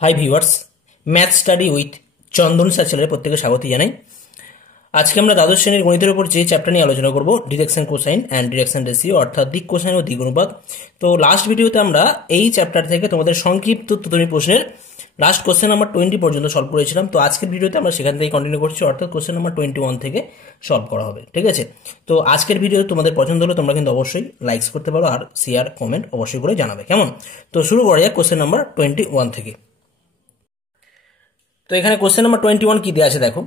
Hi viewers, math study with Chandan sir চ্যানেলে প্রত্যেকে স্বাগত জানাই। আজকে আমরা দ্বাদশ শ্রেণীর গণিতের উপর যে চ্যাপ্টার নিয়ে আলোচনা করব, direction cosine and direction ratio, অর্থাৎ দিক কোসাইন ও দিক অনুপাত। তো লাস্ট ভিডিওতে আমরা এই চ্যাপ্টার থেকে তোমাদের সংক্ষিপ্ত উত্তরী প্রশ্নের লাস্ট কোশ্চেন নাম্বার 20 পর্যন্ত সলভ করেছিলাম। তো আজকের ভিডিওতে আমরা সেখান থেকে কন্টিনিউ করছি, অর্থাৎ কোশ্চেন নাম্বার 21 থেকে সলভ করা হবে। ঠিক আছে, তো আজকের ভিডিও তোমাদের পছন্দ হলে তোমরা কিন্তু অবশ্যই লাইকস করতে পারো আর শেয়ার কমেন্ট অবশ্যই করে জানাবে, কেমন? তো শুরু করা যাক কোশ্চেন নাম্বার 21 থেকে। তো এখানে কোশ্চেন নাম্বার 21 কি দেওয়া আছে দেখো,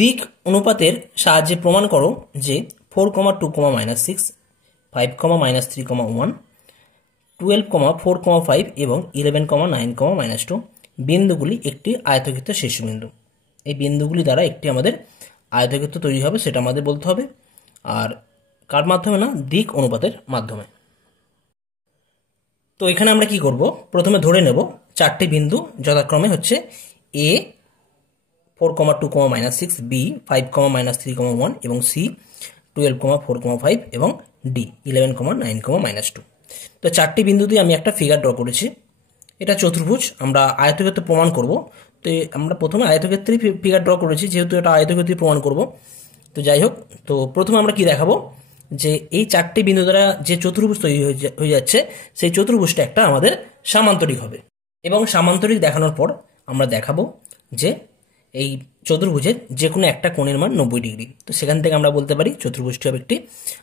দিক অনুপাতের সাহায্যে প্রমাণ করো যে 4,2,-6, 5,-3,1, 12,4,5 এবং 11,9,-2 বিন্দুগুলি একটি আয়তক্ষেত্রের শীর্ষবিন্দু। এই বিন্দুগুলি দ্বারা একটি আমাদের আয়তক্ষেত্র তৈরি হবে, সেটা আমাদের বলতে হবে। আর কার মাধ্যমে? না, দিক অনুপাতের মাধ্যমে। তো এখানে আমরা কি করব, প্রথমে ধরে নেব চারটি বিন্দু, যথাক্রমে হচ্ছে এ 4,2,-6, বি 5,-3,1 এবং সি 12,4,5 এবং ডি 11,9,-2। তো চারটি বিন্দু দিয়ে আমি একটা ফিগার ড্র করেছি। এটা চতুর্ভুজ, আমরা আয়তক্ষেত্র প্রমাণ করব। তো আমরা প্রথমে আয়তক্ষেত্রেই ফিগার ড্র করেছি, যেহেতু এটা আয়তক্ষেত্রই প্রমাণ করব। তো যাই হোক, তো প্রথমে আমরা কি দেখাবো, যে এই চারটি বিন্দু দ্বারা যে চতুর্ভুজ তৈরি হয়ে যাচ্ছে, সেই চতুর্ভুজটা একটা আমাদের সামান্তরিক হবে। এবং সামান্তরিক দেখানোর পর আমরা দেখাবো যে এই চতুর্ভুজের যে কোনো একটা কোণের মান 90 ডিগ্রি। তো সেখান থেকে আমরা বলতে পারি চতুর্ভুজটি হবে একটি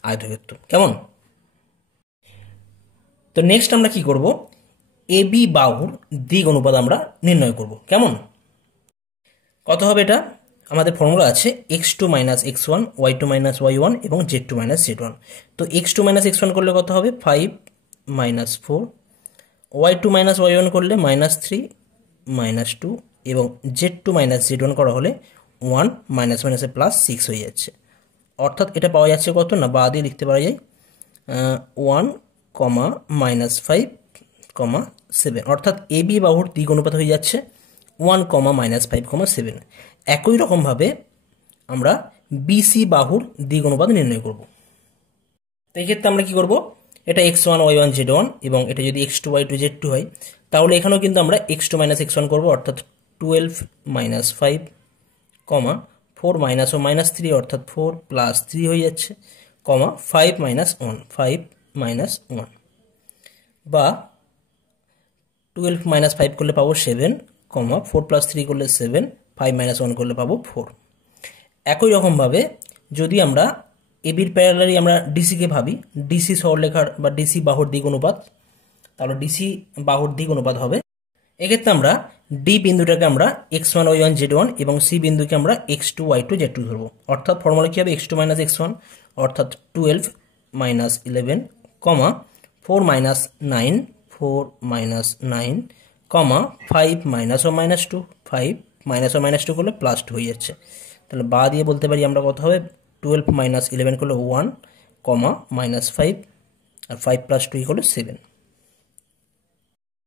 আয়তক্ষেত্র, কেমন? তো নেক্সট আমরা কি করব, এ বি বাহুর দিক অনুপাত আমরা নির্ণয় করব, কেমন? কত হবে এটা? আমাদের ফর্মুলা আছে x2 - x1, y2 - y1 এবং z2 - z1। তো x2 - x1 করলে কত হবে? 5 - 4, y2 - y1 করলে -3 - 2 এবং z2 - z1 করা হলে 1 মাইনাসে প্লাস 6 হয়ে যাচ্ছে। অর্থাৎ এটা পাওয়া যাচ্ছে কত না, বা দিয়ে লিখতে পারা যায় 1, -5, 7। অর্থাৎ এ বি বাহুর দিক অনুপাত হয়ে যাচ্ছে 1, -5, 7। একই রকমভাবে আমরা বিসি বাহুর দিক অনুপাত নির্ণয় করব। তো এই ক্ষেত্রে আমরা কি করব, এটা x1 y1 z1 এবং এটা যদি x2 y2 z2 হয়, তাহলে এখানেও কিন্তু আমরা x2 - x1 করব, অর্থাৎ 12 - 5, 4 - 3 অর্থাৎ 4 + 3 হয়ে যাচ্ছে, 5 - 1, 5 - 1, বা 12 - 5 করলে পাবো 7, 4 + 3 করলে 7, 5 - 1 করলে পাবো 4। একই রকমভাবে যদি আমরা এবির প্যারালালি আমরা ডিসিকে ভাবি, ডিসি সরলরেখার বা ডিসি বাহুর দিক অনুপাত, তাহলে ডিসি বাহুর দিক অনুপাত হবে, এক্ষেত্রে আমরা ডি বিন্দুটাকে আমরা x1 y1 z1 এবং সি বিন্দুকে আমরা x2 y2 z2 ধরবো। অর্থাৎ ফর্মুলা কি হবে, x2 - x1 অর্থাৎ 12 - 11, 4 - 9, 4 - 9, 5 - 1 - 2, 5 - 1 - 2 করলে +2 হয়ে যাচ্ছে। তাহলে বা দিয়ে বলতে পারি আমরা কত হবে, 12 - 11 করলে 1, -5 আর 5 + 2 = 7।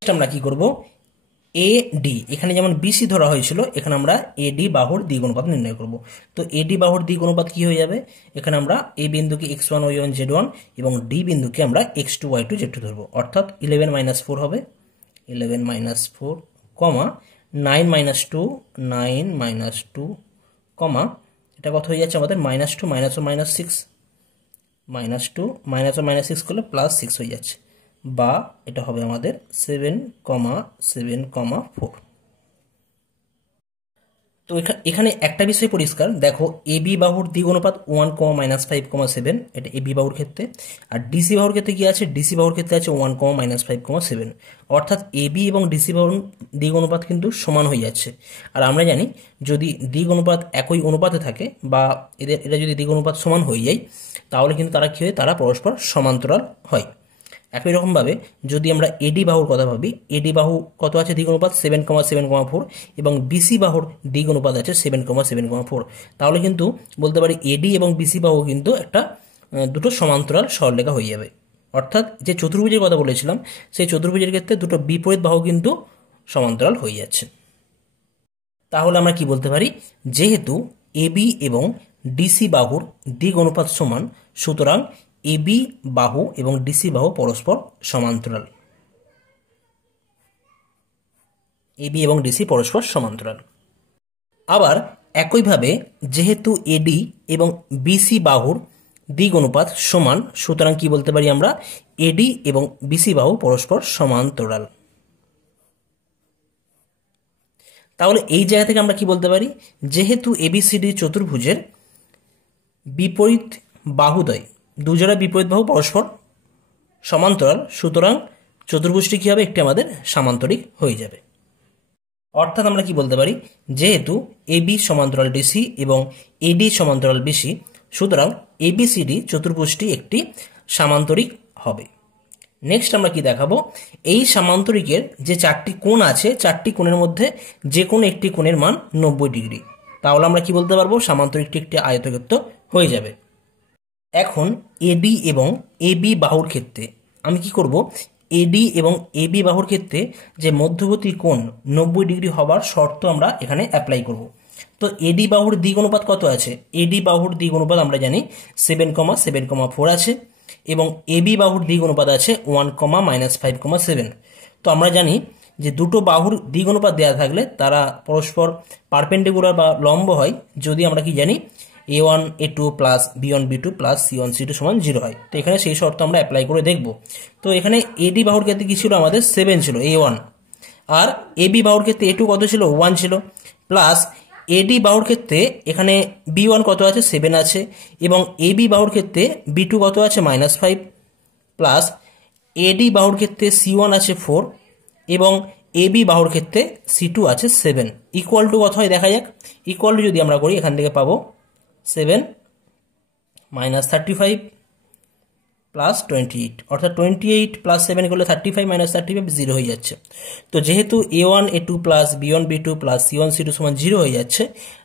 আমরা কি করব, এ ডি, এখানে যেমন বিসি ধরা হয়েছিল, এখানে আমরা এডি বাহুর দিক অনুপাত নির্ণয় করব। তো এডি বাহুর দিক অনুপাত কি হয়ে যাবে, এখানে আমরা এ বিন্দুকে x1 y1 z1 এবং ডি বিন্দুকে আমরা x2 y2 z2 ধরবো। অর্থাৎ 11 - 4 হবে, 11 - 4, 9 - 2, 9 - 2, এটা কত হয়ে যাচ্ছে আমাদের -2 - 6, -2 - 6 করলে +6 হয়ে যাচ্ছে, বা এটা হবে আমাদের 7, 7, 4। তো এখানে একটা বিষয় পরিষ্কার, দেখো এ বি বাহুর দিক অনুপাত 1, -5, 7, এটা এ বি বাহুর ক্ষেত্রে। আর ডিসি বাহুর ক্ষেত্রে কি আছে, ডিসি বাহুর ক্ষেত্রে আছে 1, -5, 7। অর্থাৎ এ বি এবং ডিসি বাহুর দিক অনুপাত কিন্তু সমান হয়ে যাচ্ছে। আর আমরা জানি যদি দিক অনুপাত একই অনুপাতে থাকে বা এরা যদি দিক অনুপাত সমান হয়ে যায়, তাহলে কিন্তু তারা কী হয়, তারা পরস্পর সমান্তরাল হয়। একই রকমভাবে যদি আমরা এডি বাহুর কথা ভাবি, এডি বাহু কত আছে দিক অনুপাত 7, 7,4 এবং বিসি বাহুর দিক অনুপাত আছে 7, 7,4। তাহলে কিন্তু বলতে পারি এডি এবং বিসি বাহু কিন্তু একটা দুটো সমান্তরাল সরলরেখা হয়ে যাবে। অর্থাৎ যে চতুর্ভুজের কথা বলেছিলাম, সেই চতুর্ভুজের ক্ষেত্রে দুটো বিপরীত বাহু কিন্তু সমান্তরাল হয়ে যাচ্ছে। তাহলে আমরা কি বলতে পারি, যেহেতু এবি এবং ডিসি বাহুর দিক অনুপাত সমান, সুতরাং এবি বাহু এবং ডিসি বাহু পরস্পর সমান্তরাল। এবি এবং ডিসি পরস্পর সমান্তরাল। আবার একইভাবে যেহেতু এডি এবং বিসি বাহুর দিক অনুপাত সমান, সুতরাং কি বলতে পারি আমরা, এডি এবং বিসি বাহু পরস্পর সমান্তরাল। তাহলে এই জায়গা থেকে আমরা কি বলতে পারি, যেহেতু এবিসিডি চতুর্ভুজের বিপরীত বাহুদ্বয়, দুজোড়া বিপরীত বাহু পরস্পর সমান্তরাল, সুতরাং চতুর্ভুজটি কী হবে, একটি আমাদের সামান্তরিক হয়ে যাবে। অর্থাৎ আমরা কি বলতে পারি, যেহেতু এবি সমান্তরাল ডিসি এবং এডি সমান্তরাল বিসি, সুতরাং এবিসিডি চতুর্ভুজটি একটি সামান্তরিক হবে। নেক্সট আমরা কি দেখাবো, এই সামান্তরিকের যে চারটি কোণ আছে, চারটি কোণের মধ্যে যে কোনো একটি কোণের মান 90 ডিগ্রি। তাহলে আমরা কি বলতে পারবো, সামান্তরিকটি একটি আয়তক্ষেত্র হয়ে যাবে। এখন এডি এবং এবি বাহুর ক্ষেত্রে আমি কি করব, এডি এবং এবি বাহুর ক্ষেত্রে যে মধ্যবর্তী কোণ 90 ডিগ্রি হবার শর্ত আমরা এখানে অ্যাপ্লাই করব। তো এডি বাহুর দিক অনুপাত কত আছে, এডি বাহুর দিক অনুপাত আমরা জানি 7,7,4 আছে এবং এবি বাহুর দিক অনুপাত আছে 1,-5,7। তো আমরা জানি যে দুটো বাহুর দিক অনুপাত দেওয়া থাকলে তারা পরস্পর পারপেন্ডিকুলার বা লম্ব হয় যদি আমরা কি জানি a1 a2 plus b1 b2 plus c1 c2 সমান 0 হয়। তো এখানে সেই শর্ত আমরা অ্যাপ্লাই করে দেখব। তো এখানে এডি বাহুর ক্ষেত্রে কি ছিল, আমাদের 7 ছিল a1, আর এবি বাহুর ক্ষেত্রে a2 কত ছিল, 1 ছিল, প্লাস এডি বাহুর ক্ষেত্রে এখানে b1 কত আছে, 7 আছে, এবং এবি বাহুর ক্ষেত্রে b2 কত আছে, -5, প্লাস এডি বাহুর ক্ষেত্রে c1 আছে 4 এবং এবি বাহুর ক্ষেত্রে c2 আছে 7। ইকুয়াল টু কত হয় দেখা যাক, ইকুয়াল টু যদি আমরা করি এখান থেকে পাবো 7 - 35 প্লাস 28, অর্থাৎ 28 প্লাস 7 করলে 35 - 35 0 হয়ে যাচ্ছে। তো যেহেতু a1 a2 plus b1 b2 plus c1 c2 সমান 0 হয়ে যাচ্ছে,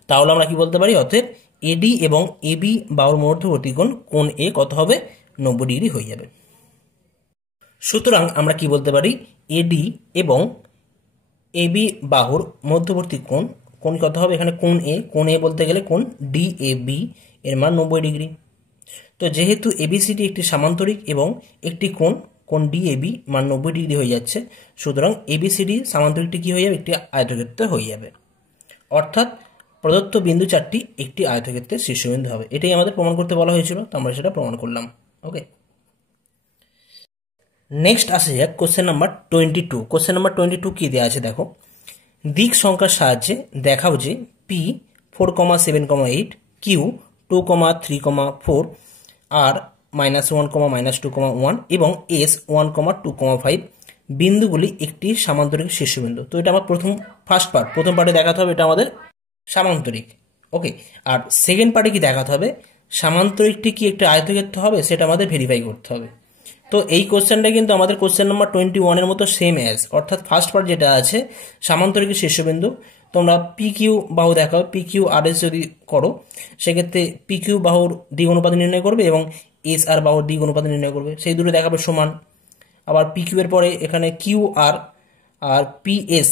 তাহলে আমরা কি বলতে পারি, অতএব এডি এবং এবি বাহুর মধ্যবর্তী কোণ এ কত হবে, 90 ডিগ্রি হয়ে যাবে। সুতরাং আমরা কি বলতে পারি, এডি এবং এবি বাহুর মধ্যবর্তী কোণ কত হবে, এখানে কোণ এ বলতে গেলে কোণ ডিএবি এর মান 90 ডিগ্রি। তো যেহেতু এবিসিডি একটি সামান্তরিক এবং একটি কোণ ডিএবি মান 90 ডিগ্রি হয়ে যাচ্ছে, সুতরাং এবিসিডি সামান্তরিকটি কি হয়ে যাবে, একটি আয়তক্ষেত্র হয়ে যাবে। অর্থাৎ প্রদত্ত বিন্দু চারটি একটি আয়তক্ষেত্রের শীর্ষবিন্দু হবে। এটাই আমাদের প্রমাণ করতে বলা হয়েছিল, তো আমরা সেটা প্রমাণ করলাম। ওকে, নেক্সট আসে যাক কোশ্চেন নাম্বার 22। কোশ্চেন নাম্বার 22 কি দেওয়া আছে দেখো, দিক সংখ্যার সাহায্যে দেখাও যে পি 4,7,8, কিউ 2,3,4, আর -1, -2,1 এবং এস 1,2,5 বিন্দুগুলি একটি সামান্তরিক শীর্ষবিন্দু। তো এটা আমার প্রথম পার্টে দেখাতে হবে, এটা আমাদের সামান্তরিক। ওকে, আর সেকেন্ড পার্টে কি দেখাতে হবে, সামান্তরিকটি কি একটা আয়তক্ষেত্র হবে, সেটা আমাদের ভেরিফাই করতে হবে। তো এই কোশ্চেনটা কিন্তু আমাদের কোশ্চেন নাম্বার 21 এর মতো সেম অ্যাজ, অর্থাৎ ফার্স্ট পার্ট যেটা আছে সামান্তরিকের শীর্ষবিন্দু, তোমরা পি কিউ বাহু দেখাও, পি কিউ আর এস যদি করো সেক্ষেত্রে পি কিউ বাহুর দিক অনুপাত নির্ণয় করবে এবং এস আর বাহুর দিক অনুপাত নির্ণয় করবে, সেই দুটো দেখাবে সমান। আবার পি কিউ এর পরে এখানে কিউ আর পি এস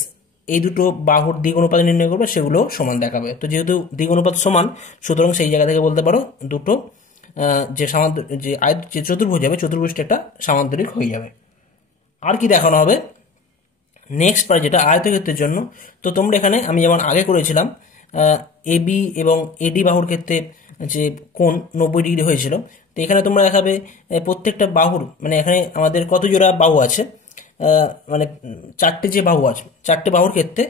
এই দুটো বাহুর দিক অনুপাত নির্ণয় করবে, সেগুলো সমান দেখাবে। তো যেহেতু দিক অনুপাত সমান, সুতরাং সেই জায়গা থেকে বলতে পারো দুটো যে চতুর্ভুজ হবে, চতুর্ভুজটা একটা সামান্তরিক হয়ে যাবে। আর কি দেখানো হবে নেক্সট পার্ট, যেটা আয়তক্ষেত্রের জন্য। তো তোমরা এখানে আমি যেমন আগে করেছিলাম এবি এবং এডি বাহুর ক্ষেত্রে যে কোণ 90 ডিগ্রি হয়েছিল, তো এখানে তোমরা দেখাবে প্রত্যেকটা বাহুর, মানে এখানে আমাদের কত জোড়া বাহু আছে, মানে চারটে যে বাহু আছে, চারটে বাহুর ক্ষেত্রে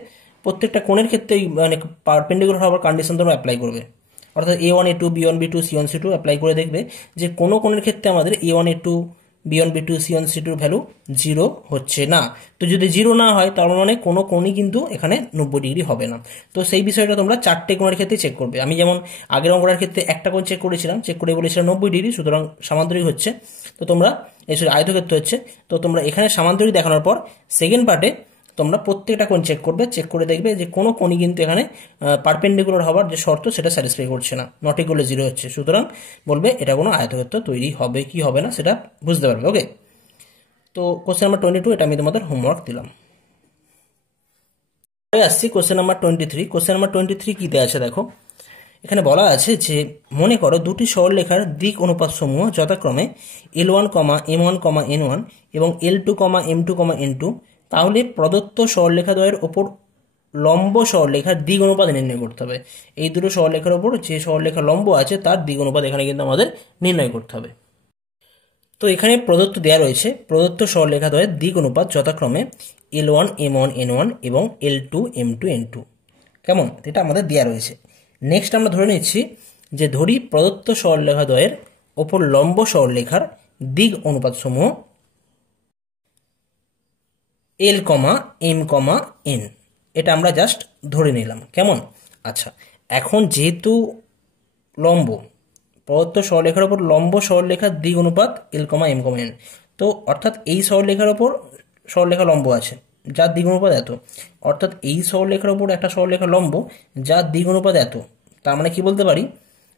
প্রত্যেকটা কোণের ক্ষেত্রে মানে পারপেন্ডিকুলার হওয়ার কন্ডিশন তোমরা অ্যাপ্লাই করবে। অর্থাৎ a1 a2 b1 b2 c1 c2 apply করে দেখবে যে কোনো কোণের ক্ষেত্রে আমাদের a1 a2 b1 b2 c1 c2 value 0 হচ্ছে না। তো যদি 0 না হয় তার মানে কোনো কোণই কিন্তু এখানে 90 ডিগ্রি হবে না। তো সেই বিষয়টা তোমরা চারটে কোণের ক্ষেত্রে চেক করবে। আমি যেমন আগের অঙ্কটার ক্ষেত্রে একটা কোণ চেক করে বলেছিলাম 90 ডিগ্রি, সুতরাং সামান্তরিক হচ্ছে। তো তোমরা আয়তক্ষেত্র হচ্ছে। তো তোমরা এখানে সামান্তরিক দেখানোর পর সেকেন্ড পার্টে তোমরা প্রত্যেকটা কোণ চেক করে দেখবে যে কোনো কোণই কিন্তু এখানে পারপেন্ডিকুলার হওয়ার যে শর্ত সেটা স্যাটিসফাই করছে না, নট ইকুয়াল টু 0 হচ্ছে। সুতরাং বলবে এটা কোনো আয়তক্ষেত্র তৈরি হবে কি হবে না সেটা বুঝতে পারবে। ওকে, তো কোশ্চেন নাম্বার 22 এটা আমি তোমাদের হোমওয়ার্ক দিলাম। আসছি কোশ্চেন নাম্বার 23। কোশ্চেন নাম্বার 23 কি দেওয়া আছে দেখো, এখানে বলা আছে যে মনে করো দুটি সরলরেখার দিক অনুপাত সমূহ যথাক্রমে L1, M1, N1 এবং L2, M2, N2, তাহলে প্রদত্ত সরলরেখাদ্বয়ের ওপর লম্ব সরলরেখার দিক অনুপাত নির্ণয় করতে হবে। এই দুটো সরলরেখার ওপর যে সরলরেখা লম্ব আছে তার দিক অনুপাত এখানে কিন্তু আমাদের নির্ণয় করতে হবে। তো এখানে প্রদত্ত দেওয়া রয়েছে প্রদত্ত সরলরেখাদ্বয়ের দিক অনুপাত যথাক্রমে L1 M1 N1 এবং L2 M2 N2। কেমন, এটা আমাদের দেওয়া রয়েছে। নেক্সট আমরা ধরে নিচ্ছি যে ধরি প্রদত্ত সরলরেখাদ্বয়ের ওপর লম্ব সরলরেখার দিক অনুপাত সমূহ L, M, N। এটা আমরা জাস্ট ধরে নিলাম। কেমন, আচ্ছা এখন যেহেতু লম্ব প্রদত্ত সরলরেখার ওপর লম্ব সরলরেখার দিক অনুপাত L, M, N, তো অর্থাৎ এই সরলরেখার ওপর সরলরেখা লম্ব আছে যার দ্বিগুণ অনুপাত এত, অর্থাৎ এই সরলরেখার উপর একটা সরলরেখা লম্ব যার দ্বিগুণ অনুপাত এত। তার মানে কি বলতে পারি,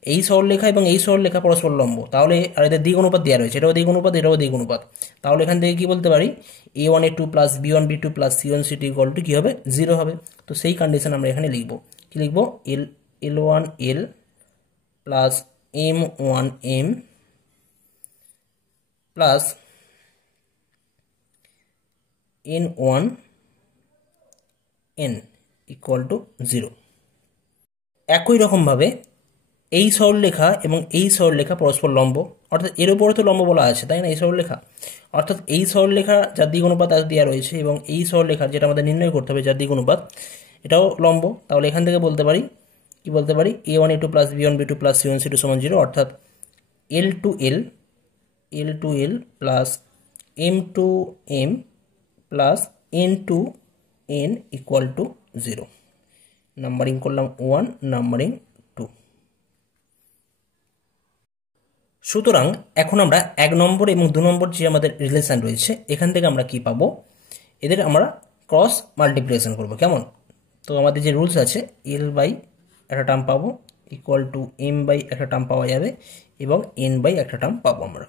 এই সরলরেখা এবং এই সরলরেখা পরস্পর লম্ব, তাহলে আর এদের দ্বিগুণ অনুপাত দেওয়া রয়েছে, এটাও দ্বিগুণ অনুপাত এটাও দ্বিগুণ অনুপাত। তাহলে এখান থেকে কি বলতে পারি, A1 A2 plus B1 B2 plus C1 C2 equal to কি হবে, 0 হবে। তো সেই কন্ডিশন আমরা এখানে লিখব, কি লিখব, L1 L plus M1 M plus N1 N equal to 0। একই রকমভাবে এই সরলরেখা এবং এই সরলরেখা পরস্পর লম্ব, অর্থাৎ এর উপরে তো লম্ব বলা আছে তাই না, এই সরলরেখা, অর্থাৎ এই সরলরেখা যার দ্বিগুণ অনুপাত দেওয়া রয়েছে এবং এই সরলরেখা যেটা আমাদের নির্ণয় করতে হবে যার দ্বিগুণ অনুপাত এটাও লম্ব। তাহলে এখান থেকে বলতে পারি, কি বলতে পারি, A1 A2 plus B1 B2 plus C1 C2 সমান 0, অর্থাৎ L2 L plus M2 M plus N2 N equal to 0। Numbering করলাম 1, নাম্বারিং 2। সুতরাং এখন আমরা 1 নম্বর এবং 2 নম্বর যে আমাদের রিলেশন রয়েছে এখান থেকে আমরা কি পাবো, এদের আমরা ক্রস মাল্টিপ্লিকেশন করব। কেমন, তো আমাদের যে রুলস আছে L বাই একটা টার্ম পাবো ইকুয়াল টু M বাই একটা টার্ম পাওয়া যাবে এবং N বাই একটা টার্ম পাবো আমরা।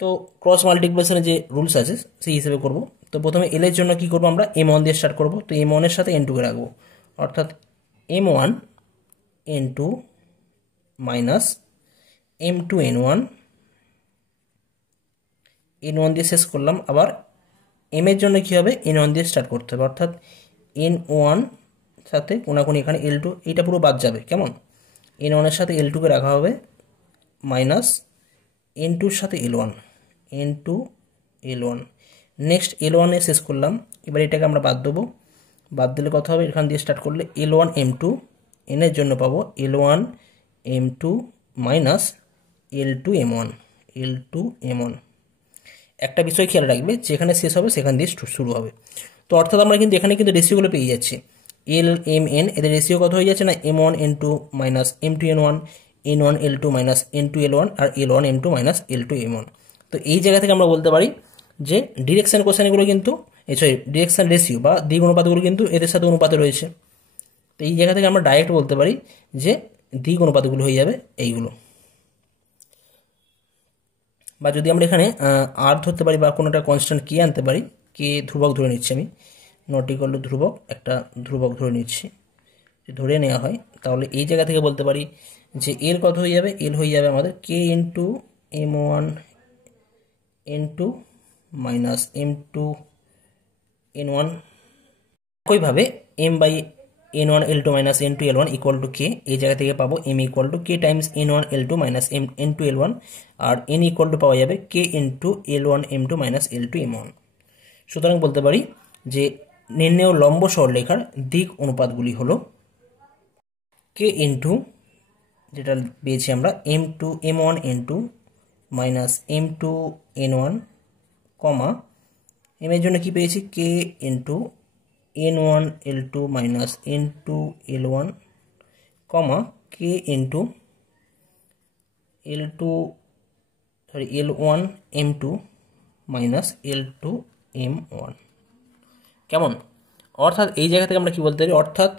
তো ক্রস মাল্টিপ্লিকেশনের যে রুলস আছে সেই হিসেবে করব। তো প্রথমে L এর জন্য কি করব, আমরা M1 দিয়ে স্টার্ট করব। তো M1 এর সাথে N2 কে রাখবো, অর্থাৎ M1 N2 minus M2 N1 N1 দিয়ে শেষ করলাম। আবার M এর জন্য কি হবে, N1 দিয়ে স্টার্ট করতে হবে, অর্থাৎ N1 সাথে কোনাকুনি এখানে L2, এইটা পুরো বাদ যাবে। কেমন, N1 এর সাথে L2 কে রাখা হবে মাইনাস N2 এর সাথে L1 N2 L1। Next L1 এ শেষ করলাম, এবার এটাকে আমরা বাদ দেবো। বাদ দিলে কত হবে, এখান দিয়ে স্টার্ট করলে L1 M2, N এর জন্য পাবো L1 M2 minus L2 M1 L2 M1। একটা বিষয় খেয়াল রাখবে, যেখানে শেষ হবে সেখান দিয়ে শুরু হবে। তো অর্থাৎ আমরা কিন্তু এখানে কিন্তু রেশিওগুলো পেয়ে যাচ্ছি, L M N এদের রেশিও কত হয়ে যাচ্ছে না, M1 N2 minus M2 N1 N1 L2 minus N2 L1 আর L1 M2 minus L2 M1। তো এই জায়গা থেকে আমরা বলতে পারি যে ডিরেকশন কোশ্চেনগুলো কিন্তু ডিরেকশন রেশিও বা দিক অনুপাতগুলো কিন্তু এদের সাথে অনুপাতে রয়েছে। তো এই জায়গা থেকে আমরা ডাইরেক্ট বলতে পারি যে দিক অনুপাতগুলো হয়ে যাবে এইগুলো। বা যদি আমরা এখানে আর ধরতে পারি বা কোনো একটা কনস্ট্যান্ট কে আনতে পারি, কে ধ্রুবক ধরে নিচ্ছি আমি, নট ইকুয়াল টু ধ্রুবক, একটা ধ্রুবক ধরে নিচ্ছি, ধরে নেওয়া হয়, তাহলে এই জায়গা থেকে বলতে পারি যে এর কত হয়ে যাবে, এল হয়ে যাবে আমাদের কে into M1 N2 minus M2 N1। একইভাবে M by N1 L2 minus N2 L1 equal to K, এই জায়গা থেকে পাবো M equal to K times N1 L2 minus N2 L1, আর N ইকুয়াল টু পাওয়া যাবে কে into L1 M2 minus L2 M1। সুতরাং বলতে পারি যে নির্ণেয় লম্ব সরলরেখার দিক অনুপাতগুলি হলো কে ইন্টু, যেটা পেয়েছি আমরা M2 M1 N2 minus M2 N1 কমা M এর জন্য কি পেয়েছি K into N1 L2 minus N2 L1 comma K into L1 M2 minus L2 M1। কেমন, অর্থাৎ এই জায়গা থেকে আমরা কি বলতে পারি, অর্থাৎ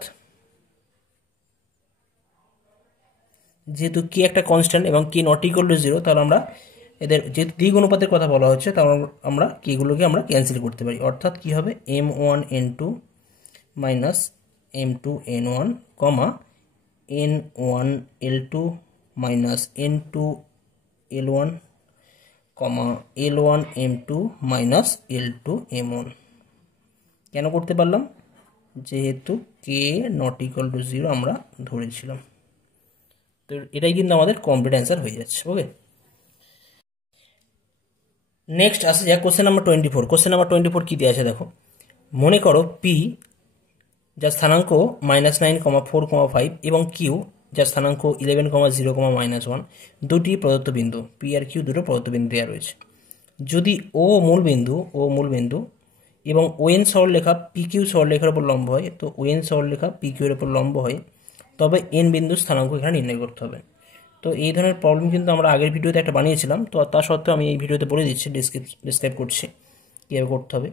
যেহেতু কে একটা কনস্ট্যান্ট এবং কে নট ইকুয়াল টু 0, তাহলে আমরা এদের যেহেতু দ্বিগুণ অনুপাতের কথা বলা হচ্ছে তাহলে আমরা কেগুলোকে আমরা ক্যান্সেল করতে পারি। অর্থাৎ কি হবে M1 N2 minus M2 N1 কমা N1 L2 minus N2 L1 কমা L1 M2 minus L2 M1। কেন করতে পারলাম, যেহেতু কে নট ইকুয়াল টু 0 আমরা ধরেছিলাম। তো এটাই কিন্তু আমাদের কমপ্লিট অ্যান্সার হয়ে যাচ্ছে। ওকে, নেক্সট আসে যাক কোশ্চেন নাম্বার 24। কোশ্চেন নাম্বার 24 কী দিয়ে আছে দেখো, মনে করো পি যার স্থানাঙ্ক -9,4,5 এবং কিউ যার স্থানাঙ্ক 11,0,-1 দুটি প্রদত্ত বিন্দু, পি আর কিউ দুটো প্রদত্ত বিন্দু দেওয়া রয়েছে। যদি ও মূলবিন্দু এবং ওএন সরলরেখা পি কিউ সরলরেখার উপর লম্ব হয়, তো ওএন সরলরেখা পি কিউ এর উপর লম্ব হয়, তবে এন বিন্দুর স্থানাঙ্ক এখানে নির্ণয় করতে হবে। তো এই ধরনের প্রবলেম কিন্তু আমরা আগের ভিডিওতে একটা বানিয়েছিলাম, তো তা সত্ত্বেও আমি এই ভিডিওতে বলে দিচ্ছি, ডিসক্রাইব করছি কীভাবে করতে হবে।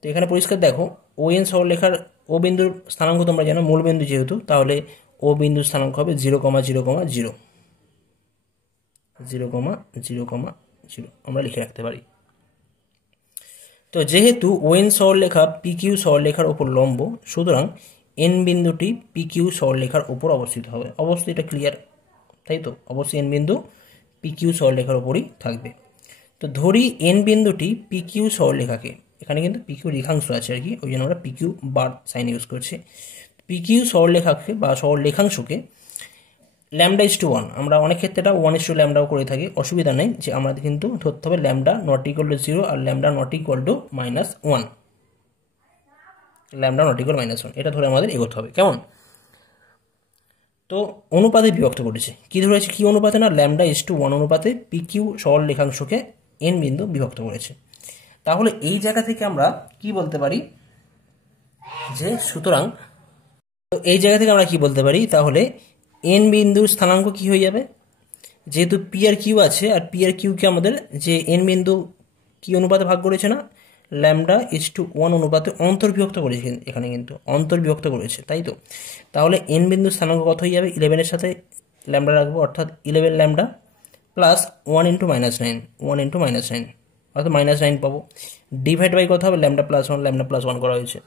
তো এখানে পরিষ্কার দেখো, ও এন সরলরেখার ও বিন্দুর স্থানাঙ্ক তোমরা জানো, মূল বিন্দু যেহেতু, তাহলে ও বিন্দুর স্থানাঙ্ক হবে 0,0,0 0,0,0 আমরা লিখে রাখতে পারি। তো যেহেতু ও এন সরলরেখা পি কিউ সরলরেখার ওপর লম্ব, সুতরাং এন বিন্দুটি পি কিউ সরলরেখার ওপর অবস্থিত হবে। অবশ্যই এটা ক্লিয়ার, তাই তো? অবশ্যই এন বিন্দু পি কিউ সরলরেখার ওপরই থাকবে। তো ধরি এন বিন্দুটি পি কিউ সরলরেখাকে, এখানে কিন্তু পি কিউ রেখাংশ আছে আর কি, ওই জন্য আমরা P Q bar sign use করছি। পি কিউ সরলরেখাকে বা সরলরেখাংশকে λ1, আমরা অনেক ক্ষেত্রে এটা 1:λ করে থাকি, অসুবিধা নেই, যে আমাদের কিন্তু ধরতে হবে λ নট ইকুয়াল টু 0 আর λ not equal to -1, λ not equal -1, এটা ধরে আমাদের এগোতে হবে। কেমন? তো অনুপাতে বিভক্ত করেছে, কি ধরেছে, কি অনুপাতে না, λ1 অনুপাতে পি কিউ সরলরেখাংশকে এন বিন্দু বিভক্ত করেছে। তাহলে এই জায়গা থেকে আমরা কি বলতে পারি, যে সুতরাং এই জায়গা থেকে আমরা কি বলতে পারি, তাহলে এন বিন্দুর স্থানাঙ্ক কি হয়ে যাবে, যেহেতু পি আর কিউ আছে, আর পি আর কিউকে আমাদের যে এন বিন্দু কি অনুপাতে ভাগ করেছে না, λ1 অনুপাতে অন্তর্বিভক্ত করেছে, এখানে কিন্তু অন্তর্বিভক্ত করেছে, তাই তো? তাহলে এন বিন্দুর স্থানাঙ্ক কত হয়ে যাবে, 11-এর সাথে ল্যামডা রাখবো, অর্থাৎ 11 λ প্লাস 1 × -9, 1 × -9, অর্থাৎ -9 পাবো, ডিভাইড বাই কত হবে, λ+1, λ+1 করা হয়েছে।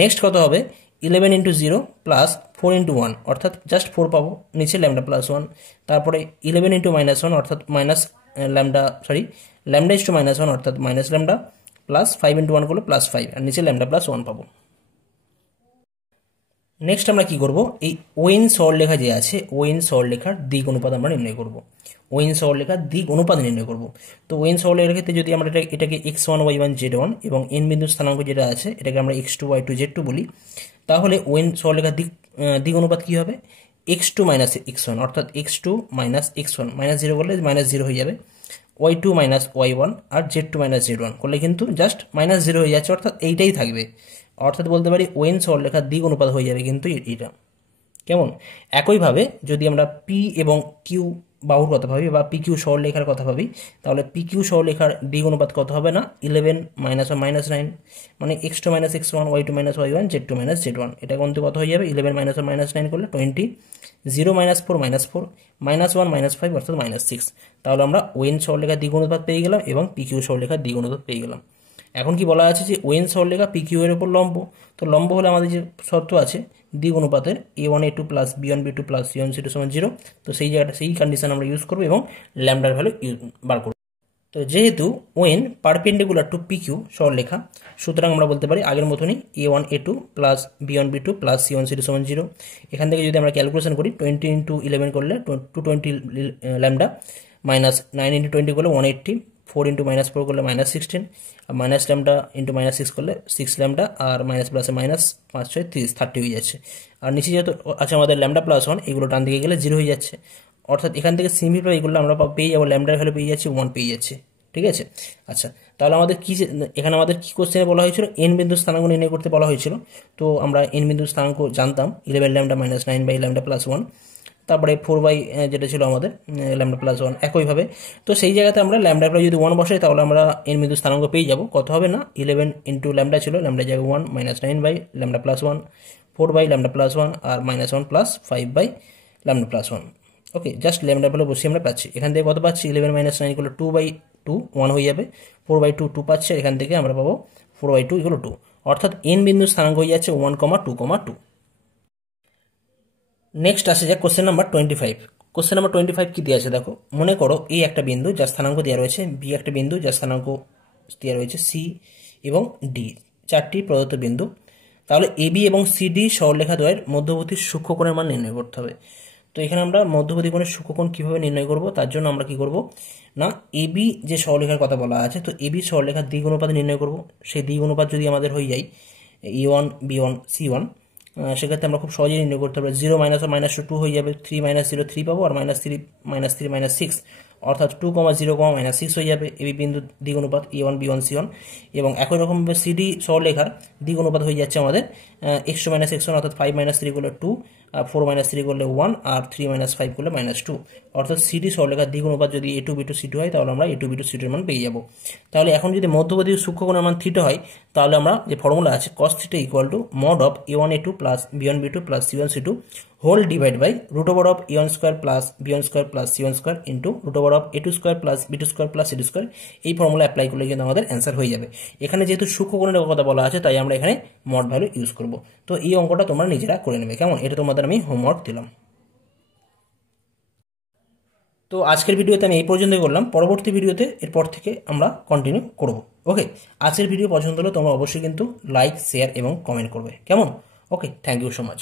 নেক্সট কত হবে, 11 × 0 প্লাস 4 × 1, অর্থাৎ জাস্ট 4 পাবো, নিচে λ+1, তারপরে 11 × -1 অর্থাৎ λ1 অর্থাৎ -λ প্লাস 5 × 1 করলে +5, আর নিচে λ+1 পাবো। নেক্সট আমরা কি করব, এই ওএন সরলরেখা যে আছে, ওএন সরলরেখার দিক অনুপাত আমরা নির্ণয় করব, ওএন সরলরেখার দিক অনুপাত নির্ণয় করব। তো ওএন সরলরেখার ক্ষেত্রে যদি আমরা এটাকে x1 y1 z1 এবং এন বিন্দুর স্থানাঙ্ক যেটা আছে এটাকে আমরা x2 y2 z2 বলি, তাহলে ওএন সরলরেখার দিক অনুপাত কি হবে, x2 - x1, অর্থাৎ x2 - x1, -0 করলে -0 হয়ে যাবে, y2 - y1 আর z2 - z1 করলে কিন্তু জাস্ট -0 হয়ে যাচ্ছে, অর্থাৎ এইটাই থাকবে। অর্থাৎ বলতে পারি ওএন সরলরেখার দিক অনুপাত হয়ে যাবে কিন্তু এটা। কেমন? একইভাবে যদি আমরা পি এবং কিউ বাহুর কথা ভাবি বা পি কিউ সরলরেখার কথা ভাবি, তাহলে পি কিউ সরলরেখার দিক অনুপাত কত হবে না, 11 - 1 -9, মানে x2 - x1, y2 - y1, z2 - z1, এটা কিন্তু কত হয়ে যাবে, 11 - 1 -9 করলে 20, 0 - 4 -4, -1 - 5 অর্থাৎ -6। তাহলে আমরা ওএন সরলরেখার দিক অনুপাত পেয়ে গেলাম এবং পি কিউ সরলরেখার দিক অনুপাত পেয়ে গেলাম। এখন কি বলা আছে, যে ওএন সরলরেখা পি কিউ এর উপর লম্ব, তো লম্ব হলে আমাদের যে শর্ত আছে দিক অনুপাতের a1 a2 plus b1 b2 plus c1 c2 = 0, তো সেই জায়গাটা সেই কন্ডিশন আমরা ইউজ করবো এবং ল্যামডার ভ্যালু বার করব। তো যেহেতু O N perpendicular to P Q সরলরেখা, সুতরাং আমরা বলতে পারি আগের মতনই a1 a2 plus b1 b2 plus c1 c2 = 0। এখান থেকে যদি আমরা ক্যালকুলেশন করি 20 × 11 করলে 220 ল্যামডা, মাইনাস 9 × 20 করলে 180, 4 × -4 করলে -16, আর মাইনাস ল্যামডা ইন্টু -6 করলে 6 ল্যামডা, আর মাইনাস প্লাসে মাইনাস 5 6 30 হয়ে যাচ্ছে। আর নিচে যেহেতু আছে আমাদের λ+1, এগুলো ডান দিকে গেলে 0 হয়ে যাচ্ছে, অর্থাৎ এখান থেকে সিম্পলিফাই করলে আমরা পেয়ে যাবো ল্যামডার ভ্যালু পেয়ে যাচ্ছি 1 পেয়ে যাচ্ছে। ঠিক আছে, আচ্ছা, তাহলে আমাদের কি, এখানে আমাদের কি কোশ্চেনে বলা হয়েছিল, এন বিন্দুর স্থানাঙ্ক নির্ণয় করতে বলা হয়েছিল। তো আমরা এন বিন্দুর স্থানাঙ্ক জানতাম 11 λ - 9 λ+1, তারপরে 4 যেটা ছিল আমাদের λ+1 একইভাবে। তো সেই জায়গাতে আমরা ল্যামডা প্লাস যদি 1 বসাই, তাহলে আমরা এন বিন্দু স্থানাঙ্ক পেয়ে যাব, কত হবে না, 11 × ল্যামডা ছিল, ল্যামডা জায়গায় 1 - 9 λ+1, 4 λ+1 আর -1 প্লাস 5 λ+1। ওকে, জাস্ট ল্যামডা ভ্যালু বসিয়ে আমরা পাচ্ছি, এখান থেকে কত পাচ্ছি, 11 - 9 = 2/2, 1 হয়ে যাবে, 4/2 2 পাচ্ছে, এখান থেকে আমরা পাবো 4/2 = 2, অর্থাৎ এন বিন্দু স্থানাঙ্ক হয়ে যাচ্ছে 1,2,2। নেক্সট আসে যাক কোশ্চেন নাম্বার 25। কোশ্চেন নাম্বার 25 কি দেওয়া আছে দেখো, মনে করো এই একটা বিন্দু যার স্থানাঙ্ক দেওয়া রয়েছে, বি একটা বিন্দু যার স্থানাঙ্ক দেওয়া রয়েছে, সি এবং ডি, চারটি প্রদত্ত বিন্দু তাহলে এবি এবং সিডি সরলরেখা দ্বয়ের মধ্যবর্তী সূক্ষ্মকোণের মান নির্ণয় করতে হবে। তো এখানে আমরা মধ্যবর্তী কোণের সূক্ষ্মকোণ কীভাবে নির্ণয় করব, তার জন্য আমরা কি করব না, এবি যে সরলরেখার কথা বলা আছে, তো এবি সরলরেখার দিক অনুপাত নির্ণয় করব। সেই দিক অনুপাত যদি আমাদের হয়ে যায় E1 B1 C1, সেক্ষেত্রে আমরা খুব সহজেই নির্ণয় করতে পারবো। 0 - 1 - 2 হয়ে যাবে, 3 - 0 3 পাবো, আর -3 - 6 অর্থাৎ 2, 0, -6 হয়ে যাবে এবি বিন্দু দিক অনুপাত E1 B1 C1। এবং একই রকমভাবে সিডি সরলরেখার দিক অনুপাত হয়ে যাচ্ছে আমাদের x2 - x1, অর্থাৎ 5 - 3 করলে 2, 4 - 3 করলে 1, আর 3 - 5 করলে -2। অর্থাৎ সিডি সরলরেখার দিক অনুপাত যদি A2 B2 C2 হয়, তাহলে আমরা A2 B2 C2 এর মান পেয়ে যাব। তাহলে এখন যদি মধ্যবর্তী সূক্ষ্মকোণের মান থিটা হয়, তাহলে আমরা যে ফর্মুলা আছে cos θ = mod of A1 A2 plus B1 B2 plus C1 C2 whole divide by √ of A1 square plus B1 square plus C1 square into √ of A2 square plus B2 square plus C2 square. এই formula apply করলে কিন্তু আমাদের answer হয়ে যাবে। এখানে যেহেতু সূক্ষ্মকোণের কথা বলা আছে, তাই আমরা এখানে মড ভ্যালু ইউজ করব। তো এই অঙ্কটা তোমরা নিজেরা করে নেবে, কেমন? এটা তোমাদের আমি হোমওয়ার্ক দিলাম। তো আজকের ভিডিওতে আমি এই পর্যন্তই করলাম। পরবর্তী ভিডিওতে এরপর থেকে আমরা কন্টিনিউ করব। ওকে, আজকের ভিডিও পছন্দ হলে তোমরা অবশ্যই কিন্তু লাইক, শেয়ার এবং কমেন্ট করবে, কেমন? ওকে, থ্যাংক ইউ সো মাচ।